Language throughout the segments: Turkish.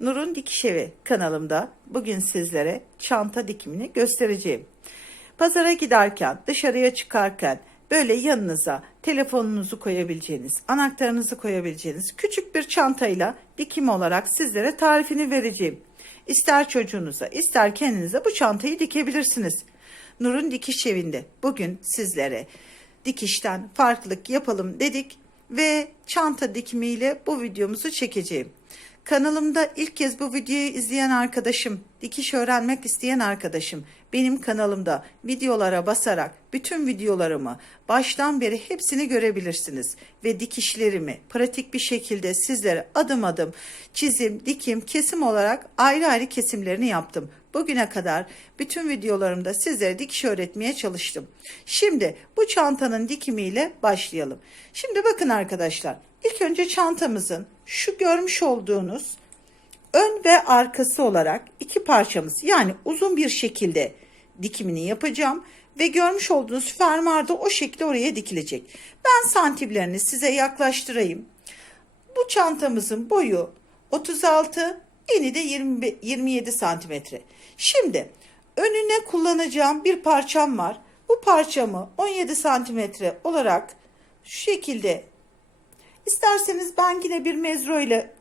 Nur'un Dikiş Evi kanalımda bugün sizlere çanta dikimini göstereceğim. Pazara giderken, dışarıya çıkarken böyle yanınıza telefonunuzu koyabileceğiniz, anahtarınızı koyabileceğiniz küçük bir çantayla dikim olarak sizlere tarifini vereceğim. İster çocuğunuza, ister kendinize bu çantayı dikebilirsiniz. Nur'un Dikiş Evi'nde bugün sizlere dikişten farklılık yapalım dedik ve çanta dikimiyle bu videomuzu çekeceğim. Kanalımda ilk kez bu videoyu izleyen arkadaşım, dikiş öğrenmek isteyen arkadaşım benim kanalımda videolara basarak bütün videolarımı baştan beri hepsini görebilirsiniz ve dikişlerimi pratik bir şekilde sizlere adım adım çizim, dikim, kesim olarak ayrı ayrı kesimlerini yaptım. Bugüne kadar bütün videolarımda sizlere dikiş öğretmeye çalıştım. Şimdi bu çantanın dikimiyle başlayalım. Şimdi bakın arkadaşlar. İlk önce çantamızın şu görmüş olduğunuz ön ve arkası olarak iki parçamız yani uzun bir şekilde dikimini yapacağım ve görmüş olduğunuz fermuar da o şekilde oraya dikilecek. Ben santimlerini size yaklaştırayım. Bu çantamızın boyu 36, eni de 20, 27 santimetre. Şimdi önüne kullanacağım bir parçam var. Bu parçamı 17 santimetre olarak şu şekilde isterseniz ben yine bir mezro ile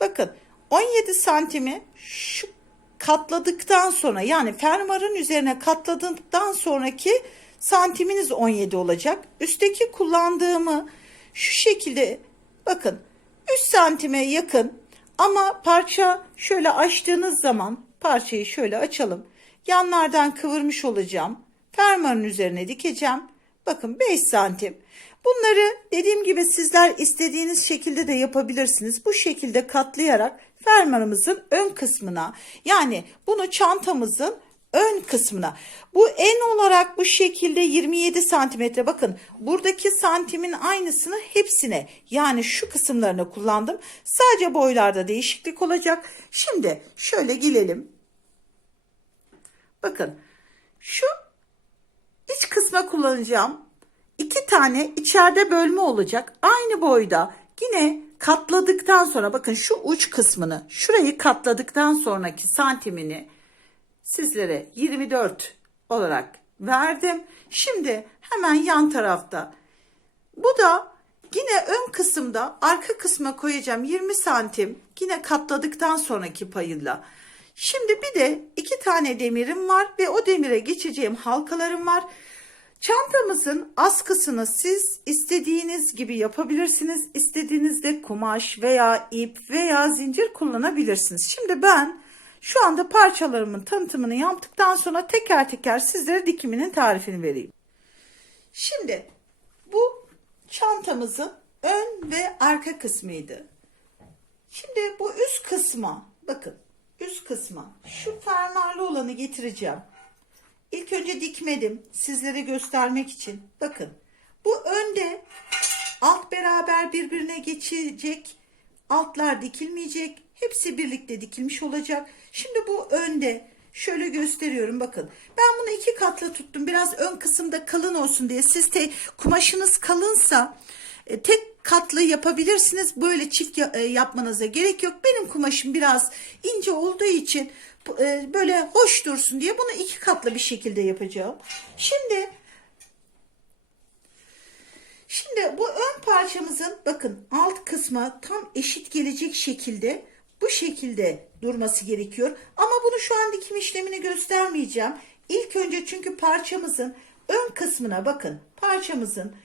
bakın 17 santimi şu katladıktan sonra yani fermuarın üzerine katladıktan sonraki santiminiz 17 olacak. Üstteki kullandığımı şu şekilde bakın 3 santime yakın ama parça şöyle açtığınız zaman parçayı şöyle açalım. Yanlardan kıvırmış olacağım. Fermuarın üzerine dikeceğim. Bakın 5 santim. Bunları dediğim gibi sizler istediğiniz şekilde de yapabilirsiniz. Bu şekilde katlayarak fermuarımızın ön kısmına yani bunu çantamızın ön kısmına. Bu en olarak bu şekilde 27 santimetre bakın buradaki santimin aynısını hepsine yani şu kısımlarına kullandım. Sadece boylarda değişiklik olacak. Şimdi şöyle gelelim. Bakın şu iç kısma kullanacağım. Tane içeride bölme olacak. Aynı boyda yine katladıktan sonra bakın şu uç kısmını şurayı katladıktan sonraki santimini sizlere 24 olarak verdim. Şimdi hemen yan tarafta bu da yine ön kısımda arka kısma koyacağım 20 santim yine katladıktan sonraki payıyla. Şimdi bir de iki tane demirim var ve o demire geçeceğim halkalarım var. Çantamızın askısını siz istediğiniz gibi yapabilirsiniz. İstediğinizde kumaş veya ip veya zincir kullanabilirsiniz. Şimdi ben şu anda parçalarımın tanıtımını yaptıktan sonra teker teker sizlere dikiminin tarifini vereyim. Şimdi bu çantamızın ön ve arka kısmıydı. Şimdi bu üst kısma bakın üst kısma şu fermuarlı olanı getireceğim. İlk önce dikmedim sizlere göstermek için. Bakın bu önde alt beraber birbirine geçecek. Altlar dikilmeyecek. Hepsi birlikte dikilmiş olacak. Şimdi bu önde şöyle gösteriyorum bakın. Ben bunu iki katla tuttum. Biraz ön kısımda kalın olsun diye. Siz de kumaşınız kalınsa e, tek katlı yapabilirsiniz. Böyle çift ya- e, yapmanıza gerek yok. Benim kumaşım biraz ince olduğu için e, böyle hoş dursun diye bunu iki katlı bir şekilde yapacağım. Şimdi Şimdi bu ön parçamızın bakın alt kısma tam eşit gelecek şekilde bu şekilde durması gerekiyor. Ama bunu şu an dikim işlemini göstermeyeceğim. İlk önce çünkü parçamızın ön kısmına bakın. Parçamızın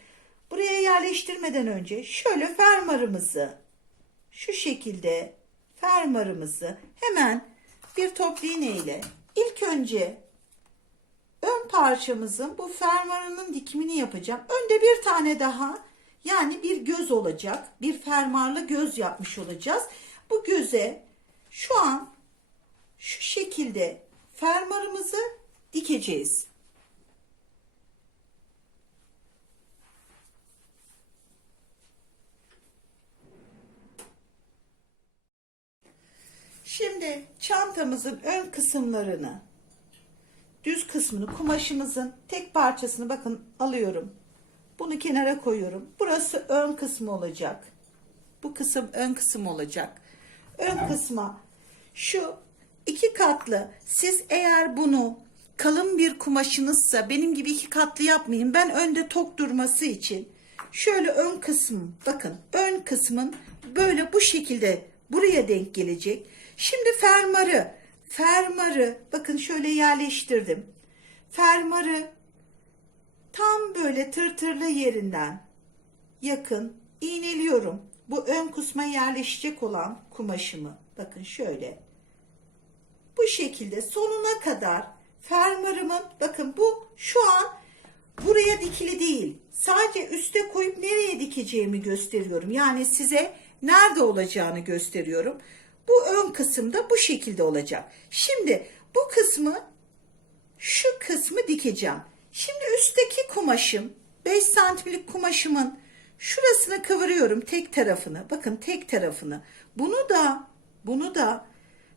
buraya yerleştirmeden önce şöyle fermuarımızı şu şekilde fermuarımızı hemen bir top iğne ile ilk önce ön parçamızın bu fermuarının dikimini yapacağım. Önde bir tane daha yani bir göz olacak. Bir fermuarlı göz yapmış olacağız. Bu göze şu an şu şekilde fermuarımızı dikeceğiz. Şimdi çantamızın ön kısımlarını düz kısmını kumaşımızın tek parçasını bakın alıyorum. Bunu kenara koyuyorum. Burası ön kısmı olacak. Bu kısım ön kısım olacak. Ön kısma Şu iki katlı siz eğer bunu kalın bir kumaşınızsa benim gibi iki katlı yapmayın. Ben önde tok durması için şöyle ön kısmım bakın ön kısmın böyle bu şekilde buraya denk gelecek. Şimdi fermarı fermarı bakın şöyle yerleştirdim. Fermarı tam böyle tırtırlı yerinden yakın iğneliyorum. Bu ön kısma yerleşecek olan kumaşımı bakın şöyle bu şekilde sonuna kadar fermuarımın bakın bu şu an buraya dikili değil. Sadece üste koyup nereye dikeceğimi gösteriyorum. Yani size nerede olacağını gösteriyorum. Bu ön kısımda bu şekilde olacak. Şimdi bu kısmı şu kısmı dikeceğim. Şimdi üstteki kumaşım 5 santimlik kumaşımın şurasını kıvırıyorum tek tarafını. Bakın tek tarafını. Bunu da bunu da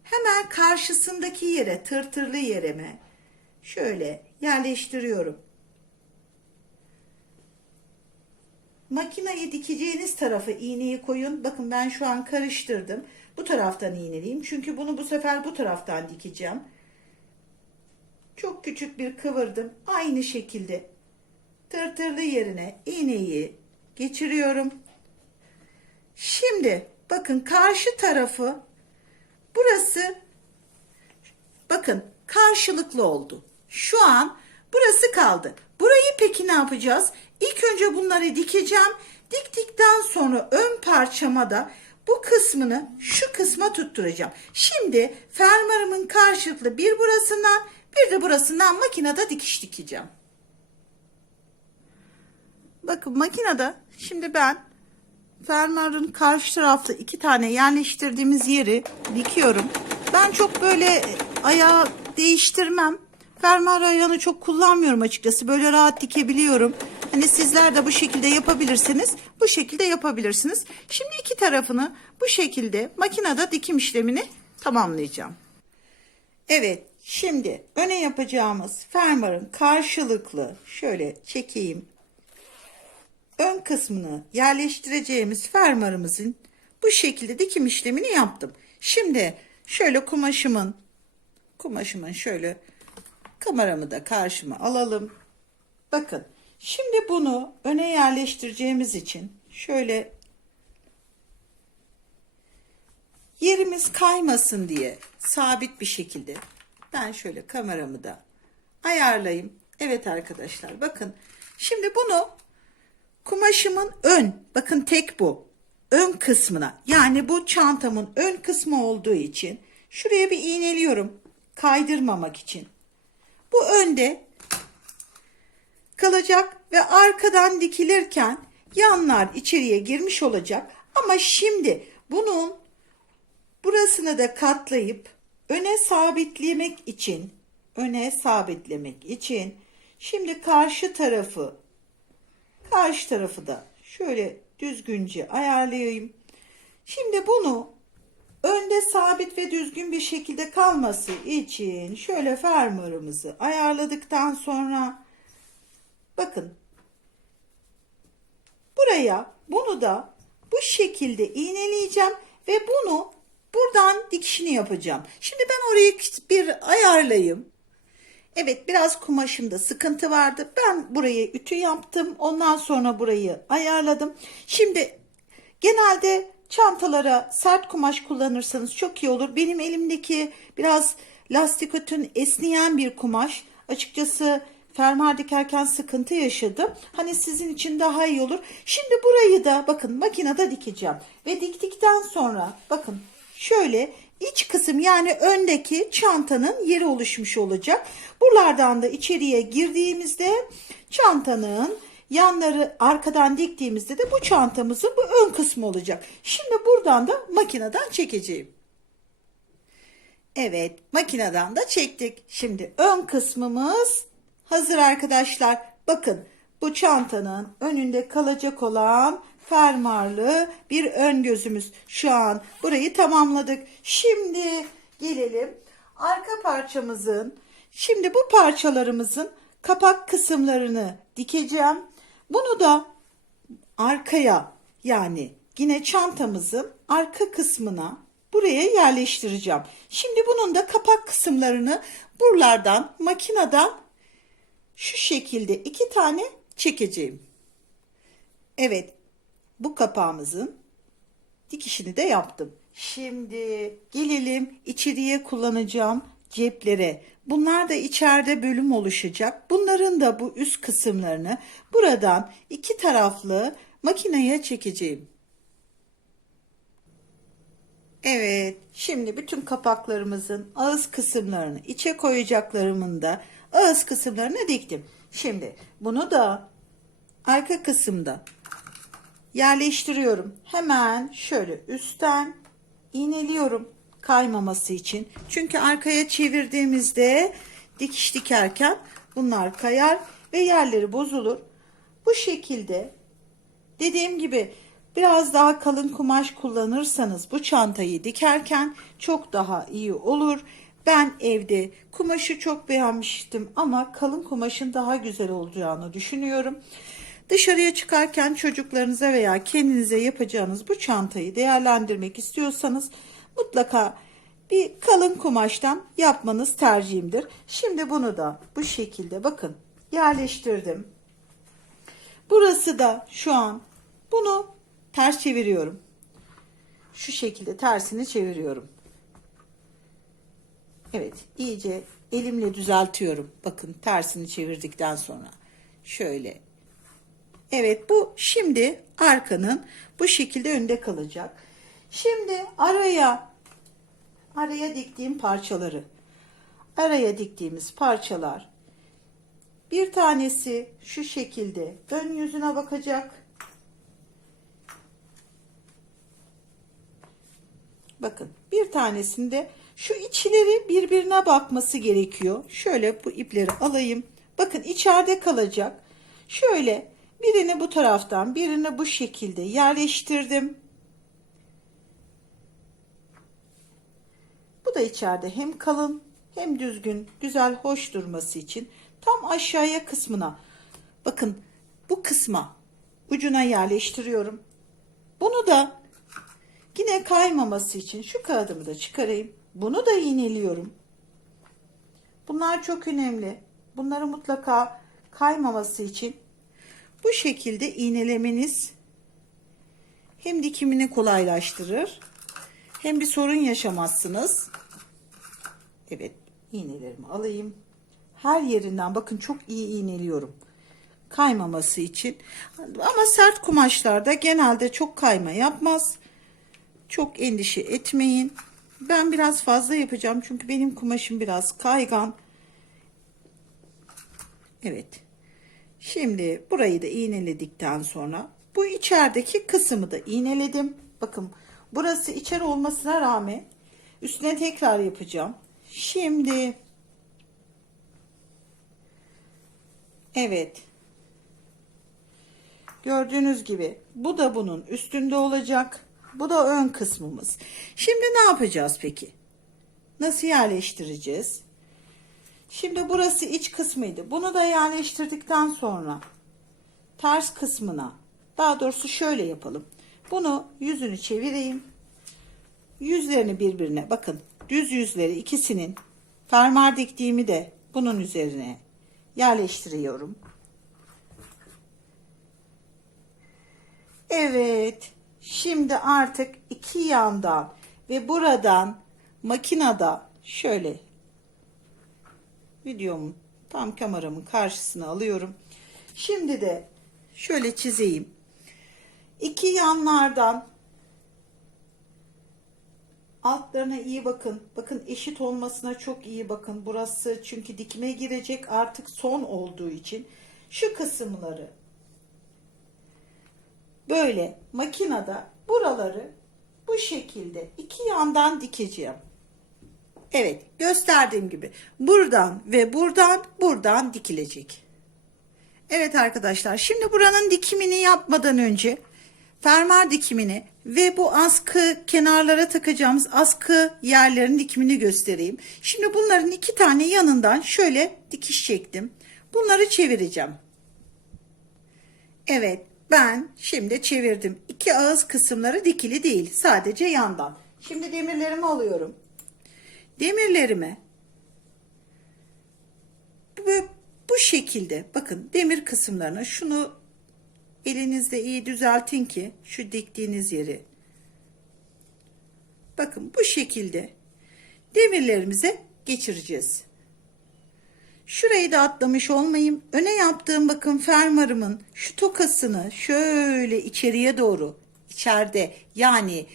hemen karşısındaki yere tırtırlı yerime şöyle yerleştiriyorum. Makinayı dikeceğiniz tarafa iğneyi koyun. Bakın ben şu an karıştırdım. Bu taraftan iğneleyeyim. Çünkü bunu bu sefer bu taraftan dikeceğim. Çok küçük bir kıvırdım. Aynı şekilde tırtırlı yerine iğneyi geçiriyorum. Şimdi bakın karşı tarafı burası bakın karşılıklı oldu. Şu an burası kaldı. Burayı peki ne yapacağız? İlk önce bunları dikeceğim. Diktikten sonra ön parçama da bu kısmını şu kısma tutturacağım. Şimdi fermuarımın karşılıklı bir burasından bir de burasından makinede dikiş dikeceğim. Bakın makinede şimdi ben fermuarın karşı tarafta iki tane yerleştirdiğimiz yeri dikiyorum. Ben çok böyle ayağı değiştirmem. Fermuar ayağını çok kullanmıyorum açıkçası. Böyle rahat dikebiliyorum. Hani sizler de bu şekilde yapabilirsiniz. Bu şekilde yapabilirsiniz. Şimdi iki tarafını bu şekilde makinede dikim işlemini tamamlayacağım. Evet, şimdi öne yapacağımız fermuarın karşılıklı şöyle çekeyim. Ön kısmını yerleştireceğimiz fermuarımızın bu şekilde dikim işlemini yaptım. Şimdi şöyle kumaşımın kumaşımın şöyle kameramı da karşıma alalım. Bakın şimdi bunu öne yerleştireceğimiz için şöyle yerimiz kaymasın diye sabit bir şekilde ben şöyle kameramı da ayarlayayım. Evet arkadaşlar bakın şimdi bunu kumaşımın ön bakın tek bu ön kısmına yani bu çantamın ön kısmı olduğu için şuraya bir iğneliyorum kaydırmamak için. Bu önde kalacak ve arkadan dikilirken yanlar içeriye girmiş olacak. Ama şimdi bunun burasını da katlayıp öne sabitlemek için öne sabitlemek için şimdi karşı tarafı karşı tarafı da şöyle düzgünce ayarlayayım. Şimdi bunu önde sabit ve düzgün bir şekilde kalması için şöyle fermuarımızı ayarladıktan sonra bakın buraya bunu da bu şekilde iğneleyeceğim ve bunu buradan dikişini yapacağım. Şimdi ben orayı bir ayarlayayım. Evet biraz kumaşımda sıkıntı vardı. Ben burayı ütü yaptım. Ondan sonra burayı ayarladım. Şimdi genelde çantalara sert kumaş kullanırsanız çok iyi olur. Benim elimdeki biraz lastik ütün esneyen bir kumaş. Açıkçası fermuar dikerken sıkıntı yaşadım. Hani sizin için daha iyi olur. Şimdi burayı da bakın makinede dikeceğim. Ve diktikten sonra bakın şöyle iç kısım yani öndeki çantanın yeri oluşmuş olacak. Buralardan da içeriye girdiğimizde çantanın yanları arkadan diktiğimizde de bu çantamızın bu ön kısmı olacak. Şimdi buradan da makineden çekeceğim. Evet makineden de çektik. Şimdi ön kısmımız hazır arkadaşlar. Bakın bu çantanın önünde kalacak olan fermuarlı bir ön gözümüz. Şu an burayı tamamladık. Şimdi gelelim arka parçamızın. Şimdi bu parçalarımızın kapak kısımlarını dikeceğim. Bunu da arkaya yani yine çantamızın arka kısmına buraya yerleştireceğim. Şimdi bunun da kapak kısımlarını buralardan makineden şu şekilde iki tane çekeceğim. Evet bu kapağımızın dikişini de yaptım. Şimdi gelelim içeriye kullanacağım ceplere. Bunlar da içeride bölüm oluşacak. Bunların da bu üst kısımlarını buradan iki taraflı makineye çekeceğim. Evet, şimdi bütün kapaklarımızın ağız kısımlarını içe koyacaklarımın da ağız kısımlarını diktim. Şimdi bunu da arka kısımda yerleştiriyorum. Hemen şöyle üstten iğneliyorum kaymaması için. Çünkü arkaya çevirdiğimizde dikiş dikerken bunlar kayar ve yerleri bozulur. Bu şekilde dediğim gibi biraz daha kalın kumaş kullanırsanız bu çantayı dikerken çok daha iyi olur. Ben evde kumaşı çok beğenmiştim ama kalın kumaşın daha güzel olacağını düşünüyorum. Dışarıya çıkarken çocuklarınıza veya kendinize yapacağınız bu çantayı değerlendirmek istiyorsanız mutlaka bir kalın kumaştan yapmanız tercihimdir. Şimdi bunu da bu şekilde bakın yerleştirdim. Burası da şu an bunu ters çeviriyorum. Şu şekilde tersini çeviriyorum. Evet iyice elimle düzeltiyorum. Bakın tersini çevirdikten sonra. Şöyle Evet bu şimdi arkanın bu şekilde önde kalacak. Şimdi araya araya diktiğim parçaları araya diktiğimiz parçalar bir tanesi şu şekilde ön yüzüne bakacak. Bakın bir tanesinde şu içleri birbirine bakması gerekiyor. Şöyle bu ipleri alayım. Bakın içeride kalacak. Şöyle birini bu taraftan birini bu şekilde yerleştirdim. Bu da içeride hem kalın hem düzgün güzel hoş durması için tam aşağıya kısmına bakın bu kısma ucuna yerleştiriyorum. Bunu da yine kaymaması için şu kağıdımı da çıkarayım. Bunu da iğneliyorum. Bunlar çok önemli. Bunları mutlaka kaymaması için bu şekilde iğnelemeniz hem dikimini kolaylaştırır hem bir sorun yaşamazsınız. Evet iğnelerimi alayım. Her yerinden bakın çok iyi iğneliyorum. Kaymaması için. Ama sert kumaşlarda genelde çok kayma yapmaz. Çok endişe etmeyin. Ben biraz fazla yapacağım çünkü benim kumaşım biraz kaygan. Evet. Şimdi burayı da iğneledikten sonra bu içerideki kısmı da iğneledim. Bakın burası içeri olmasına rağmen üstüne tekrar yapacağım. Şimdi evet gördüğünüz gibi bu da bunun üstünde olacak. Bu da ön kısmımız. Şimdi ne yapacağız peki? Nasıl yerleştireceğiz? Şimdi burası iç kısmıydı. Bunu da yerleştirdikten sonra ters kısmına daha doğrusu şöyle yapalım. Bunu yüzünü çevireyim. Yüzlerini birbirine bakın. Düz yüzleri ikisinin fermuar diktiğimi de bunun üzerine yerleştiriyorum. Evet. Şimdi artık iki yandan ve buradan makinada şöyle videomun tam kameramın karşısına alıyorum. Şimdi de şöyle çizeyim. İki yanlardan altlarına iyi bakın. Bakın eşit olmasına çok iyi bakın. Burası çünkü dikime girecek artık son olduğu için şu kısımları böyle makinede buraları bu şekilde iki yandan dikeceğim. Evet gösterdiğim gibi buradan ve buradan buradan dikilecek. Evet arkadaşlar şimdi buranın dikimini yapmadan önce fermuar dikimini ve bu askı kenarlara takacağımız askı yerlerin dikimini göstereyim. Şimdi bunların iki tane yanından şöyle dikiş çektim. Bunları çevireceğim. Evet ben şimdi çevirdim. İki ağız kısımları dikili değil sadece yandan. Şimdi demirlerimi alıyorum. Demirlerimi bu, bu şekilde bakın demir kısımlarına şunu elinizde iyi düzeltin ki şu diktiğiniz yeri bakın bu şekilde demirlerimize geçireceğiz. Şurayı da atlamış olmayayım. Öne yaptığım bakın fermuarımın şu tokasını şöyle içeriye doğru içeride yani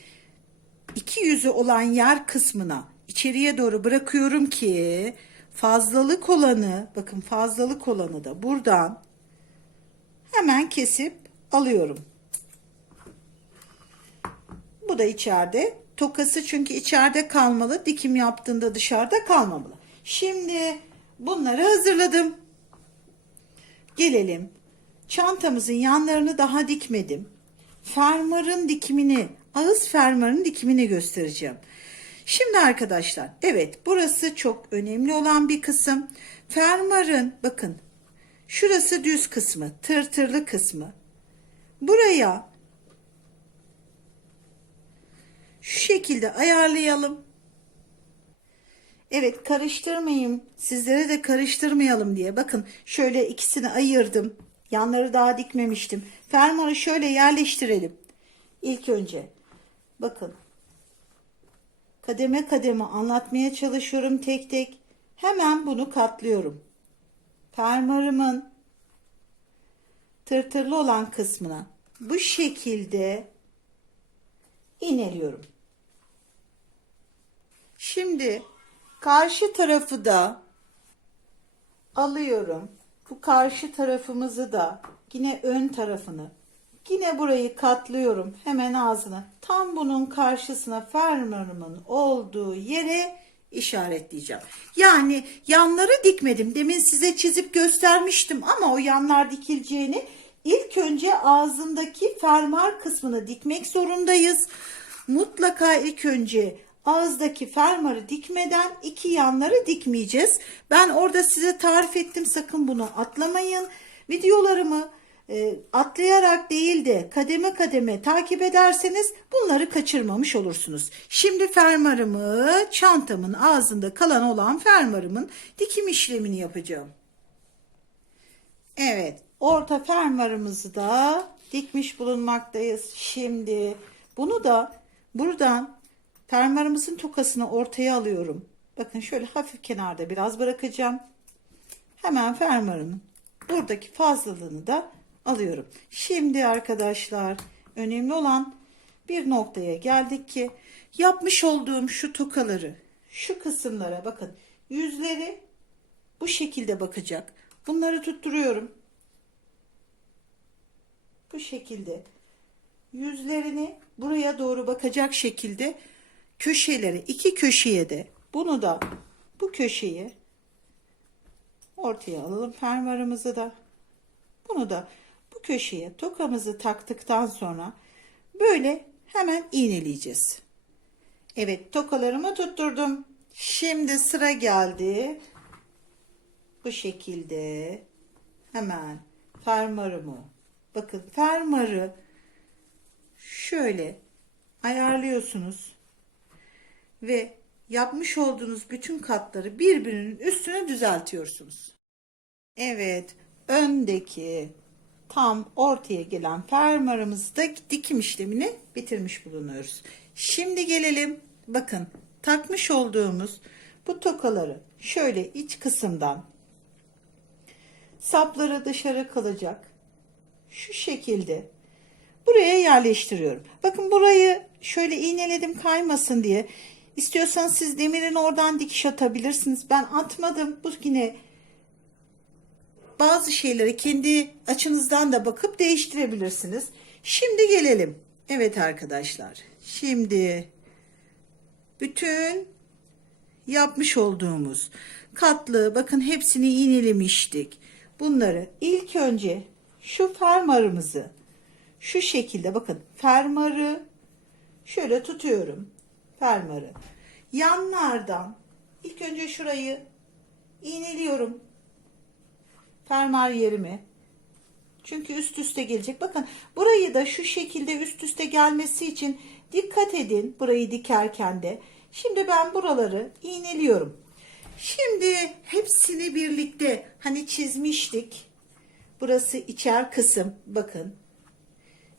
iki yüzü olan yer kısmına içeriye doğru bırakıyorum ki fazlalık olanı bakın fazlalık olanı da buradan hemen kesip alıyorum. Bu da içeride. Tokası çünkü içeride kalmalı. Dikim yaptığında dışarıda kalmamalı. Şimdi bunları hazırladım. Gelelim. Çantamızın yanlarını daha dikmedim. Fermuarın dikimini, ağız fermuarın dikimini göstereceğim. Şimdi arkadaşlar, evet burası çok önemli olan bir kısım. Fermuarın bakın şurası düz kısmı, tırtırlı kısmı. Buraya şu şekilde ayarlayalım. Evet karıştırmayayım. Sizlere de karıştırmayalım diye. Bakın şöyle ikisini ayırdım. Yanları daha dikmemiştim. Fermuarı şöyle yerleştirelim. İlk önce bakın kademe kademe anlatmaya çalışıyorum tek tek. Hemen bunu katlıyorum. Fermuarımın tırtırlı olan kısmına bu şekilde ineliyorum. Şimdi karşı tarafı da alıyorum. Bu karşı tarafımızı da yine ön tarafını yine burayı katlıyorum hemen ağzına. Tam bunun karşısına fermuarımın olduğu yere işaretleyeceğim. Yani yanları dikmedim. Demin size çizip göstermiştim ama o yanlar dikileceğini ilk önce ağzındaki fermuar kısmını dikmek zorundayız. Mutlaka ilk önce ağızdaki fermuarı dikmeden iki yanları dikmeyeceğiz. Ben orada size tarif ettim sakın bunu atlamayın. Videolarımı e, atlayarak değil de kademe kademe takip ederseniz bunları kaçırmamış olursunuz. Şimdi fermuarımı çantamın ağzında kalan olan fermuarımın dikim işlemini yapacağım. Evet orta fermuarımızı da dikmiş bulunmaktayız. Şimdi bunu da buradan fermuarımızın tokasını ortaya alıyorum. Bakın şöyle hafif kenarda biraz bırakacağım. Hemen fermuarımın buradaki fazlalığını da alıyorum. Şimdi arkadaşlar önemli olan bir noktaya geldik ki yapmış olduğum şu tokaları şu kısımlara bakın yüzleri bu şekilde bakacak. Bunları tutturuyorum. Bu şekilde yüzlerini buraya doğru bakacak şekilde köşeleri iki köşeye de bunu da bu köşeye ortaya alalım fermuarımızı da bunu da bu köşeye tokamızı taktıktan sonra böyle hemen iğneleyeceğiz. Evet tokalarımı tutturdum. Şimdi sıra geldi. Bu şekilde hemen fermuarımı bakın fermuarı şöyle ayarlıyorsunuz ve yapmış olduğunuz bütün katları birbirinin üstüne düzeltiyorsunuz. Evet, öndeki tam ortaya gelen fermuarımızda dikim işlemini bitirmiş bulunuyoruz. Şimdi gelelim. Bakın takmış olduğumuz bu tokaları şöyle iç kısımdan sapları dışarı kalacak. Şu şekilde buraya yerleştiriyorum. Bakın burayı şöyle iğneledim kaymasın diye. İstiyorsanız siz demirin oradan dikiş atabilirsiniz. Ben atmadım. Bu yine bazı şeyleri kendi açınızdan da bakıp değiştirebilirsiniz. Şimdi gelelim. Evet arkadaşlar. Şimdi bütün yapmış olduğumuz katlı bakın hepsini iğnelemiştik. Bunları ilk önce şu fermuarımızı şu şekilde bakın fermuarı şöyle tutuyorum. Fermuarı. Yanlardan ilk önce şurayı iğneliyorum fermuar yerimi. Çünkü üst üste gelecek. Bakın burayı da şu şekilde üst üste gelmesi için Dikkat edin burayı dikerken de. Şimdi ben buraları iğneliyorum. Şimdi hepsini birlikte hani çizmiştik. Burası içer kısım. Bakın.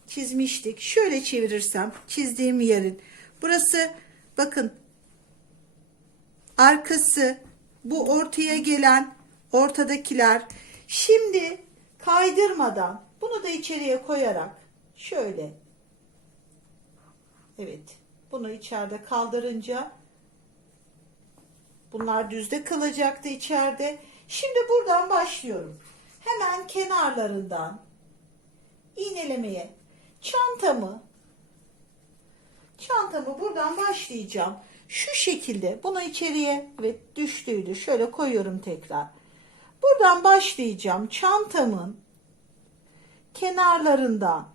Çizmiştik. Şöyle çevirirsem çizdiğim yerin. Burası bakın. Arkası bu ortaya gelen ortadakiler. Şimdi kaydırmadan bunu da içeriye koyarak şöyle. Evet bunu içeride kaldırınca bunlar düzde kalacaktı içeride. Şimdi buradan başlıyorum. Hemen kenarlarından iğnelemeye. Çantamı çantamı buradan başlayacağım. Şu şekilde bunu içeriye evet düştüydü. Şöyle koyuyorum tekrar. Buradan başlayacağım. Çantamın kenarlarından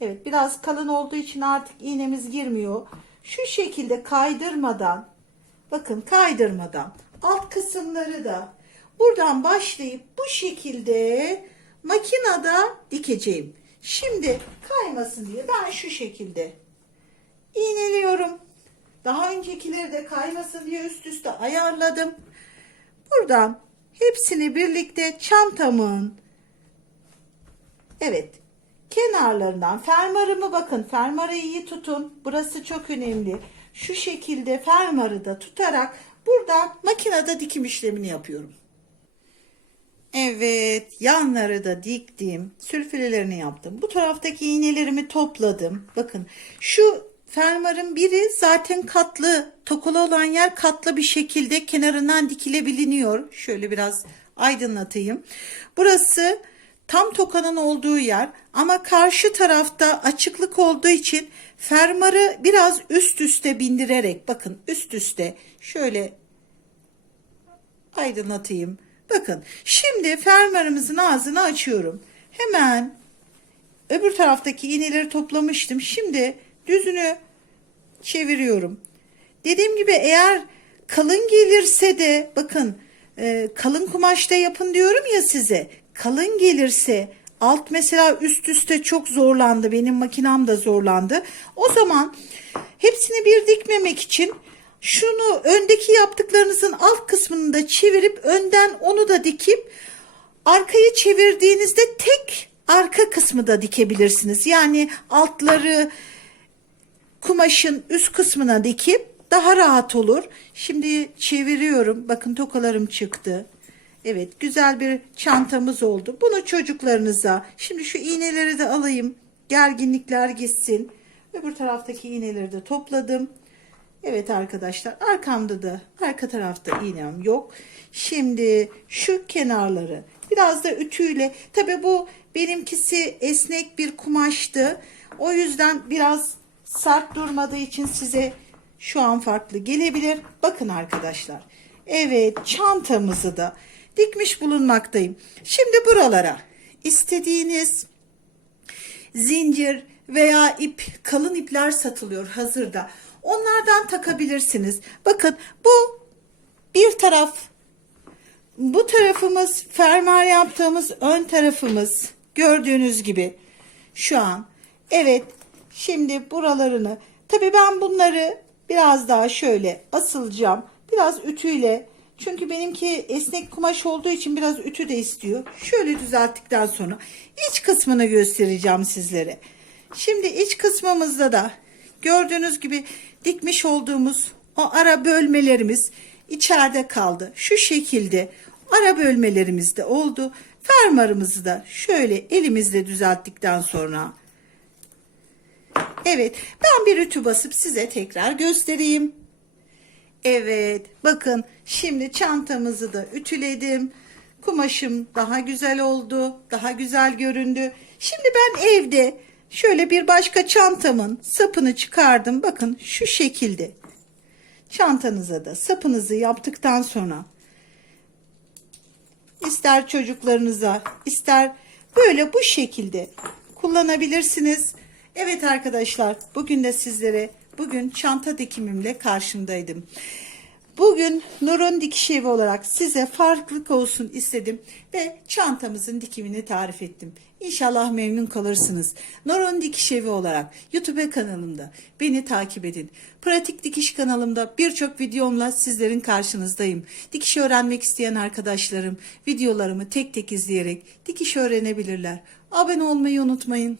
evet biraz kalın olduğu için artık iğnemiz girmiyor. Şu şekilde kaydırmadan bakın kaydırmadan alt kısımları da buradan başlayıp bu şekilde makinede dikeceğim. Şimdi kaymasın diye ben şu şekilde iğneliyorum. Daha öncekileri de kaymasın diye üst üste ayarladım. Buradan hepsini birlikte çantamın evet kenarlarından fermuarımı bakın fermuarı iyi tutun. Burası çok önemli. Şu şekilde fermuarı da tutarak burada makinede dikim işlemini yapıyorum. Evet, yanları da diktim. Sülfürelerini yaptım. Bu taraftaki iğnelerimi topladım. Bakın şu fermuarın biri zaten katlı. Tokulu olan yer katlı bir şekilde kenarından dikilebiliniyor. Şöyle biraz aydınlatayım. Burası tam tokanın olduğu yer ama karşı tarafta açıklık olduğu için fermuarı biraz üst üste bindirerek bakın üst üste şöyle aydınlatayım. Bakın şimdi fermuarımızın ağzını açıyorum. Hemen öbür taraftaki iğneleri toplamıştım. Şimdi düzünü çeviriyorum. Dediğim gibi eğer kalın gelirse de bakın e, kalın kumaşta yapın diyorum ya size. Kalın gelirse alt mesela üst üste çok zorlandı. Benim makinam da zorlandı. O zaman hepsini bir dikmemek için şunu öndeki yaptıklarınızın alt kısmını da çevirip önden onu da dikip arkayı çevirdiğinizde tek arka kısmı da dikebilirsiniz. Yani altları kumaşın üst kısmına dikip daha rahat olur. Şimdi çeviriyorum. Bakın tokalarım çıktı. Evet güzel bir çantamız oldu. Bunu çocuklarınıza şimdi şu iğneleri de alayım. Gerginlikler gitsin. Öbür taraftaki iğneleri de topladım. Evet arkadaşlar arkamda da arka tarafta iğnem yok. Şimdi şu kenarları biraz da ütüyle tabi bu benimkisi esnek bir kumaştı. O yüzden biraz sert durmadığı için size şu an farklı gelebilir. Bakın arkadaşlar. Evet çantamızı da dikmiş bulunmaktayım. Şimdi buralara istediğiniz zincir veya ip kalın ipler satılıyor hazırda. Onlardan takabilirsiniz. Bakın bu bir taraf bu tarafımız fermuar yaptığımız ön tarafımız gördüğünüz gibi şu an. Evet şimdi buralarını tabi ben bunları biraz daha şöyle asılacağım. Biraz ütüyle çünkü benimki esnek kumaş olduğu için biraz ütü de istiyor. Şöyle düzelttikten sonra iç kısmını göstereceğim sizlere. Şimdi iç kısmımızda da gördüğünüz gibi dikmiş olduğumuz o ara bölmelerimiz içeride kaldı. Şu şekilde ara bölmelerimiz de oldu. Fermuarımızı da şöyle elimizle düzelttikten sonra Evet ben bir ütü basıp size tekrar göstereyim. Evet bakın şimdi çantamızı da ütüledim. Kumaşım daha güzel oldu. Daha güzel göründü. Şimdi ben evde şöyle bir başka çantamın sapını çıkardım. Bakın şu şekilde. Çantanıza da sapınızı yaptıktan sonra ister çocuklarınıza ister böyle bu şekilde kullanabilirsiniz. Evet arkadaşlar bugün de sizlere bugün çanta dikimimle karşımdaydım. Bugün Nur'un dikiş evi olarak size farklılık olsun istedim ve çantamızın dikimini tarif ettim. İnşallah memnun kalırsınız. Nur'un dikiş evi olarak YouTube kanalımda beni takip edin. Pratik dikiş kanalımda birçok videomla sizlerin karşınızdayım. Dikiş öğrenmek isteyen arkadaşlarım videolarımı tek tek izleyerek dikiş öğrenebilirler. Abone olmayı unutmayın.